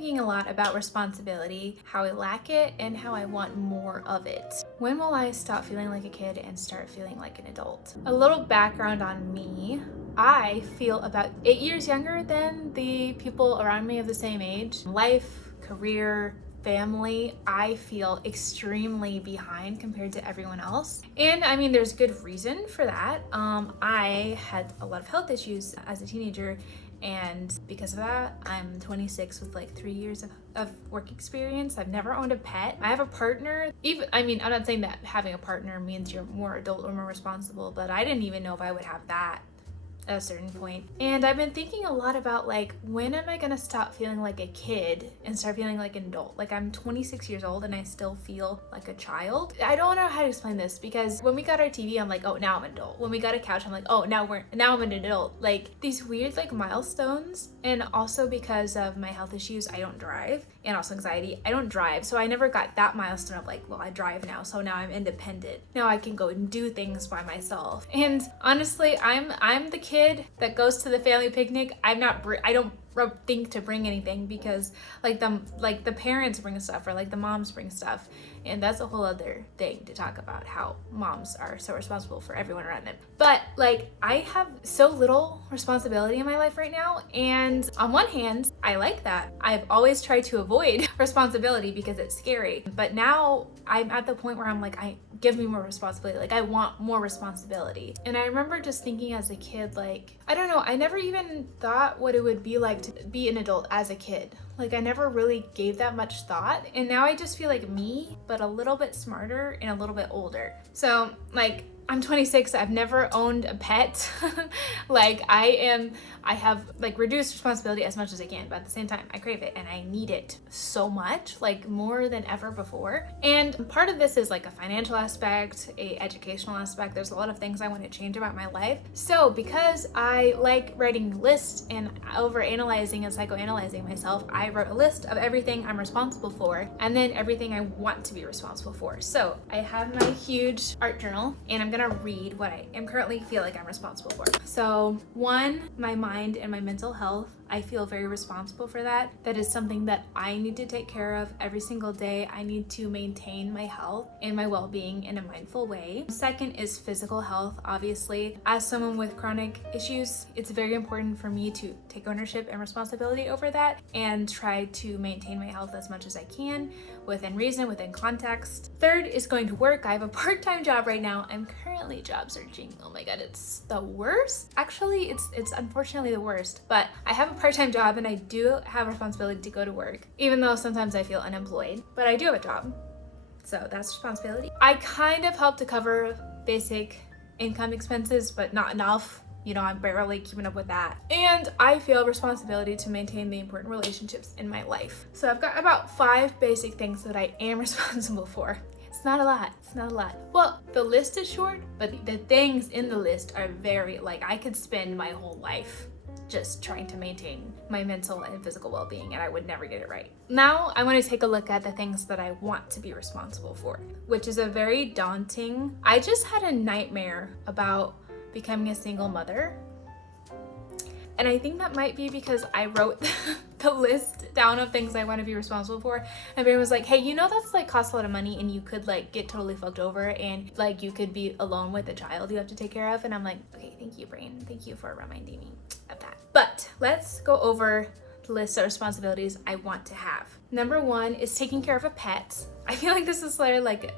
thinking a lot about responsibility, how I lack it, and how I want more of it. When will I stop feeling like a kid and start feeling like an adult? A little background on me. I feel about 8 years younger than the people around me of the same age. Life, career, family, I feel extremely behind compared to everyone else. And I mean, there's good reason for that. I had a lot of health issues as a teenager, and because of that, I'm 26 with like 3 years of work experience. I've never owned a pet. I have a partner. I'm not saying that having a partner means you're more adult or more responsible, but I didn't even know if I would have that at a certain point. And I've been thinking a lot about like, when am I gonna stop feeling like a kid and start feeling like an adult? Like, I'm 26 years old and I still feel like a child. I don't know how to explain this, because when we got our TV, I'm like, oh, now I'm an adult. When we got a couch, I'm like, oh, now I'm an adult. Like, these weird like milestones. And also because of my health issues, I don't drive, and also anxiety, I don't drive. So I never got that milestone of like, well, I drive now, so now I'm independent. Now I can go and do things by myself. And honestly, I'm the kid that goes to the family picnic. I don't think to bring anything, because like the parents bring stuff, or like the moms bring stuff, and that's a whole other thing to talk about, how moms are so responsible for everyone around them. But like, I have so little responsibility in my life right now, and on one hand, I like that. I've always tried to avoid responsibility because it's scary, but now I'm at the point where I'm like, give me more responsibility. Like, I want more responsibility. And I remember just thinking as a kid, like, I don't know, I never even thought what it would be like to be an adult as a kid. Like, I never really gave that much thought. And now I just feel like me, but a little bit smarter and a little bit older. So like, I'm 26, I've never owned a pet. Like, I have like reduced responsibility as much as I can, but at the same time, I crave it and I need it so much, like more than ever before. And part of this is like a financial aspect, a educational aspect. There's a lot of things I want to change about my life. So because I like writing lists and overanalyzing and psychoanalyzing myself, I wrote a list of everything I'm responsible for, and then everything I want to be responsible for. So I have my huge art journal, and I'm gonna read what I am currently feel like I'm responsible for. So 1, my mind and my mental health. I feel very responsible for that. That is something that I need to take care of every single day. I need to maintain my health and my well-being in a mindful way. 2nd is physical health. Obviously, as someone with chronic issues, it's very important for me to take ownership and responsibility over that and try to maintain my health as much as I can, within reason, within context. 3rd is going to work. I have a part-time job right now. I'm currently job searching. Oh my god, it's the worst. Actually, it's unfortunately the worst, but I have a part-time job and I do have a responsibility to go to work, even though sometimes I feel unemployed, but I do have a job. So that's responsibility. I kind of help to cover basic income expenses, but not enough. You know, I'm barely keeping up with that. And I feel responsibility to maintain the important relationships in my life. So I've got about 5 basic things that I am responsible for. It's not a lot. It's not a lot. Well, the list is short, but the things in the list are very, like, I could spend my whole life just trying to maintain my mental and physical well-being, and I would never get it right. Now I want to take a look at the things that I want to be responsible for, which is a very daunting. I just had a nightmare about becoming a single mother, and I think that might be because I wrote the list down of things I want to be responsible for, and everyone was like, hey, you know, that's like costs a lot of money, and you could like get totally fucked over, and like you could be alone with a child you have to take care of. And I'm like, okay, thank you, brain, thank you for reminding me of that. But let's go over the list of responsibilities I want to have. Number 1 is taking care of a pet. I feel like this is like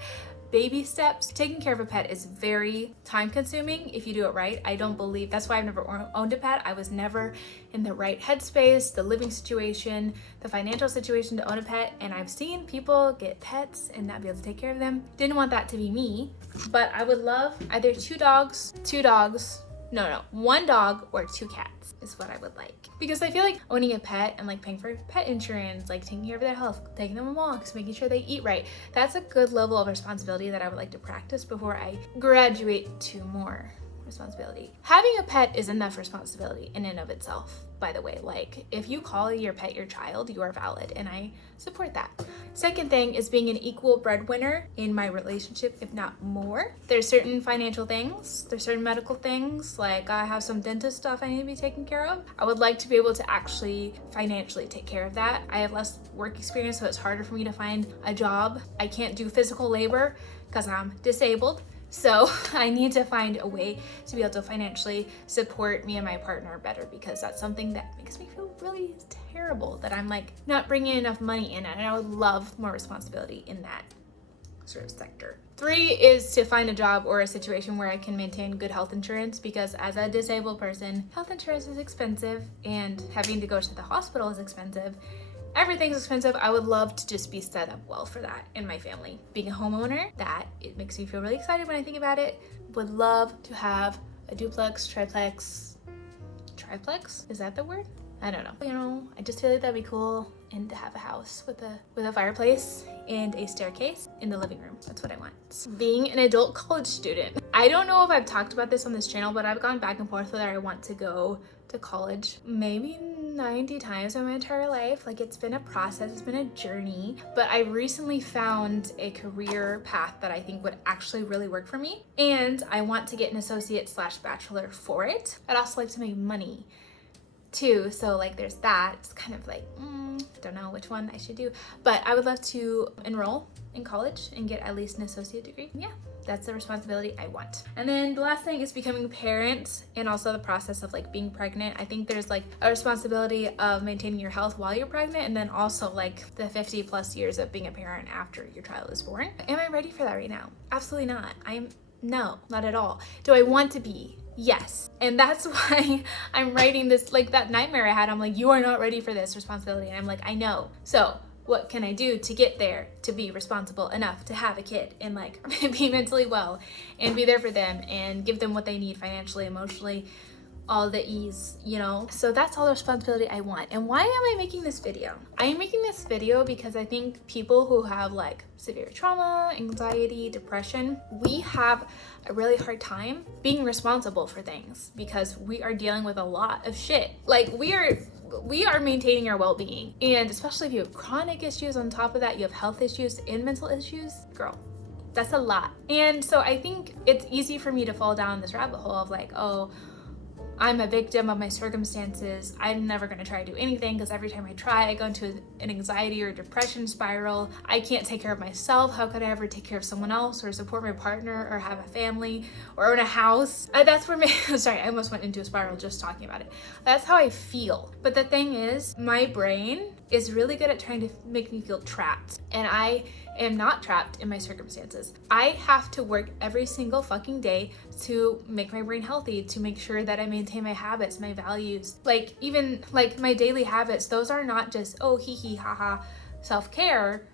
baby steps. Taking care of a pet is very time consuming if you do it right. That's why I've never owned a pet. I was never in the right headspace, the living situation, the financial situation to own a pet. And I've seen people get pets and not be able to take care of them. Didn't want that to be me, but I would love either 1 dog or 2 cats is what I would like. Because I feel like owning a pet and like paying for pet insurance, like taking care of their health, taking them on walks, making sure they eat right, that's a good level of responsibility that I would like to practice before I graduate to more responsibility. Having a pet is enough responsibility in and of itself, by the way. Like, if you call your pet your child, you are valid, and I support that. Second thing is being an equal breadwinner in my relationship, if not more. There's certain financial things, there's certain medical things, like I have some dentist stuff I need to be taken care of. I would like to be able to actually financially take care of that. I have less work experience, so it's harder for me to find a job. I can't do physical labor because I'm disabled. So I need to find a way to be able to financially support me and my partner better, because that's something that makes me feel really terrible that I'm like not bringing enough money in, and I would love more responsibility in that sort of sector. 3 is to find a job or a situation where I can maintain good health insurance, because as a disabled person, health insurance is expensive and having to go to the hospital is expensive. Everything's expensive. I would love to just be set up well for that in my family. Being a homeowner, that it makes me feel really excited when I think about it. Would love to have a duplex, triplex, is that the word? I don't know. You know, I just feel like that'd be cool, and to have a house with a fireplace and a staircase in the living room. That's what I want. Being an adult college student. I don't know if I've talked about this on this channel, but I've gone back and forth whether I want to go to college maybe 90 times in my entire life. Like, it's been a process, it's been a journey, but I recently found a career path that I think would actually really work for me, and I want to get an associate/bachelor for it. I'd also like to make money too, so like there's that. It's kind of like don't know which one I should do, but I would love to enroll in college and get at least an associate degree. Yeah, that's the responsibility I want. And then the last thing is becoming a parent, and also the process of like being pregnant. I think there's like a responsibility of maintaining your health while you're pregnant, and then also like the 50 plus years of being a parent after your child is born. Am I ready for that right now? Absolutely not. No, not at all. Do I want to be? Yes. And that's why I'm writing this, like that nightmare I had. I'm like, you are not ready for this responsibility. And I'm like, I know. So what can I do to get there, to be responsible enough to have a kid and like be mentally well and be there for them and give them what they need financially, emotionally, all the ease, you know? So that's all the responsibility I want. And why am I making this video? I am making this video because I think people who have like severe trauma, anxiety, depression, we have a really hard time being responsible for things because we are dealing with a lot of shit. Like we are maintaining our well-being, and especially if you have chronic issues on top of that, you have health issues and mental issues, girl, that's a lot. And so I think it's easy for me to fall down this rabbit hole of like, oh, I'm a victim of my circumstances. I'm never going to try to do anything because every time I try, I go into an anxiety or depression spiral. I can't take care of myself. How could I ever take care of someone else or support my partner or have a family or own a house? That's where sorry, I almost went into a spiral just talking about it. That's how I feel. But the thing is, my brain is really good at trying to make me feel trapped. And I am not trapped in my circumstances. I have to work every single fucking day to make my brain healthy, to make sure that I maintain my habits, my values. Like even like my daily habits, those are not just, oh, hee hee, haha, self-care.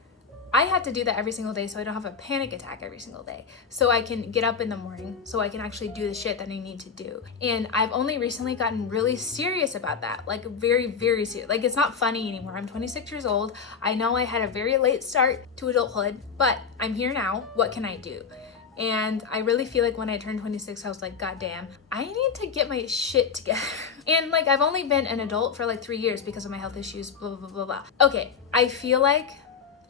I have to do that every single day so I don't have a panic attack every single day. So I can get up in the morning, so I can actually do the shit that I need to do. And I've only recently gotten really serious about that. Like very, very serious. Like it's not funny anymore. I'm 26 years old. I know I had a very late start to adulthood, but I'm here now. What can I do? And I really feel like when I turned 26, I was like, God damn, I need to get my shit together. And like, I've only been an adult for like 3 years because of my health issues, blah, blah, blah, blah. Okay, I feel like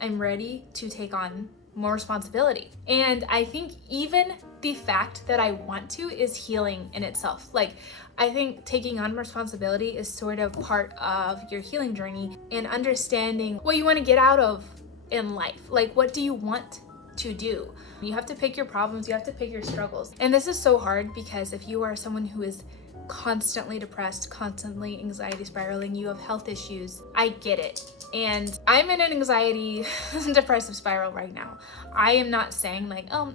I'm ready to take on more responsibility. And I think even the fact that I want to is healing in itself. Like, I think taking on responsibility is sort of part of your healing journey and understanding what you want to get out of in life. Like, what do you want to do? You have to pick your problems, you have to pick your struggles. And this is so hard because if you are someone who is constantly depressed, constantly anxiety spiraling, you have health issues, I get it. And I'm in an anxiety depressive spiral right now. I am not saying like, oh,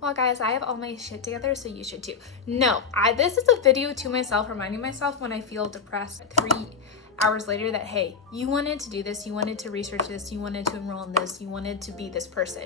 well guys, I have all my shit together, so you should too. No, this is a video to myself, reminding myself when I feel depressed 3 hours later that, hey, you wanted to do this, you wanted to research this, you wanted to enroll in this, you wanted to be this person.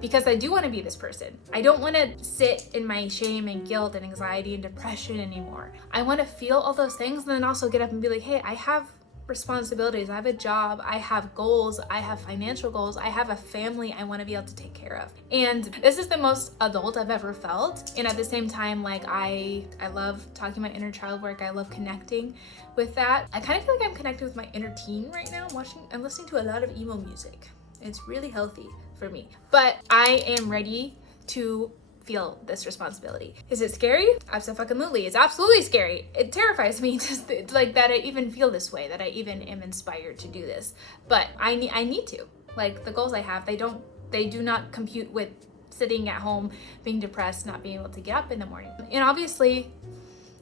Because I do want to be this person. I don't want to sit in my shame and guilt and anxiety and depression anymore. I want to feel all those things and then also get up and be like, hey, I have responsibilities. I have a job, I have goals, I have financial goals, I have a family I want to be able to take care of. And this is the most adult I've ever felt. And at the same time, like I love talking about inner child work. I love connecting with that. I kind of feel like I'm connected with my inner teen right now. I'm listening to a lot of emo music. It's really healthy for me. But I am ready to feel this responsibility. Is it scary? Absolutely. It's absolutely scary. It terrifies me just like that I even feel this way, that I even am inspired to do this. But I need to. Like the goals I have, they do not compute with sitting at home being depressed, not being able to get up in the morning. And obviously,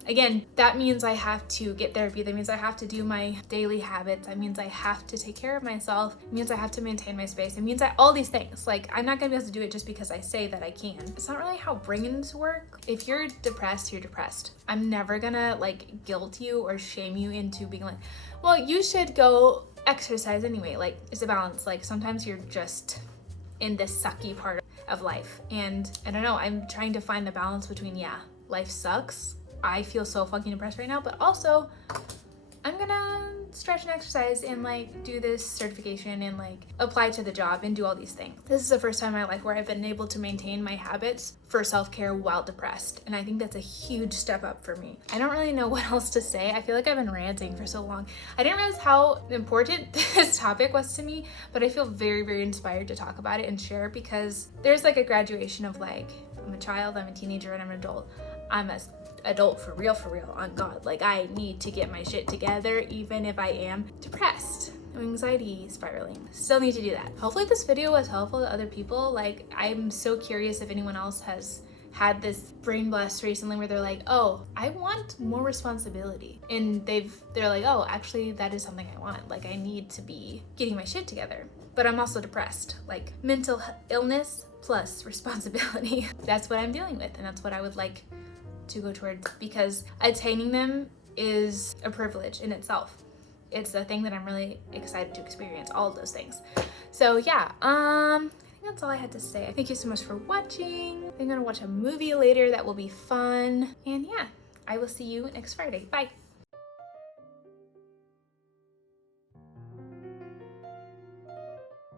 again, that means I have to get therapy. That means I have to do my daily habits. That means I have to take care of myself. It means I have to maintain my space. It means all these things. Like, I'm not gonna be able to do it just because I say that I can. It's not really how bring-ins work. If you're depressed, you're depressed. I'm never gonna like guilt you or shame you into being like, well, you should go exercise anyway. Like, it's a balance. Like, sometimes you're just in this sucky part of life. And I don't know, I'm trying to find the balance between, yeah, life sucks. I feel so fucking depressed right now, but also I'm gonna stretch and exercise and like do this certification and like apply to the job and do all these things. This is the first time in my life where I've been able to maintain my habits for self-care while depressed. And I think that's a huge step up for me. I don't really know what else to say. I feel like I've been ranting for so long. I didn't realize how important this topic was to me, but I feel very, very inspired to talk about it and share because there's like a graduation of like, I'm a child, I'm a teenager, and I'm an adult. I'm a adult for real on God. Like, I need to get my shit together even if I am depressed, anxiety spiraling. Still need to do that. Hopefully this video was helpful to other people. Like, I'm so curious if anyone else has had this brain blast recently where they're like, oh, I want more responsibility, and they're like, oh, actually that is something I want. Like, I need to be getting my shit together, but I'm also depressed. Like, mental illness plus responsibility. That's what I'm dealing with, and that's what I would like to go towards, because attaining them is a privilege in itself. It's a thing that I'm really excited to experience, all of those things. So yeah, I think that's all I had to say. Thank you so much for watching. I'm gonna watch a movie later that will be fun. And yeah, I will see you next Friday. Bye.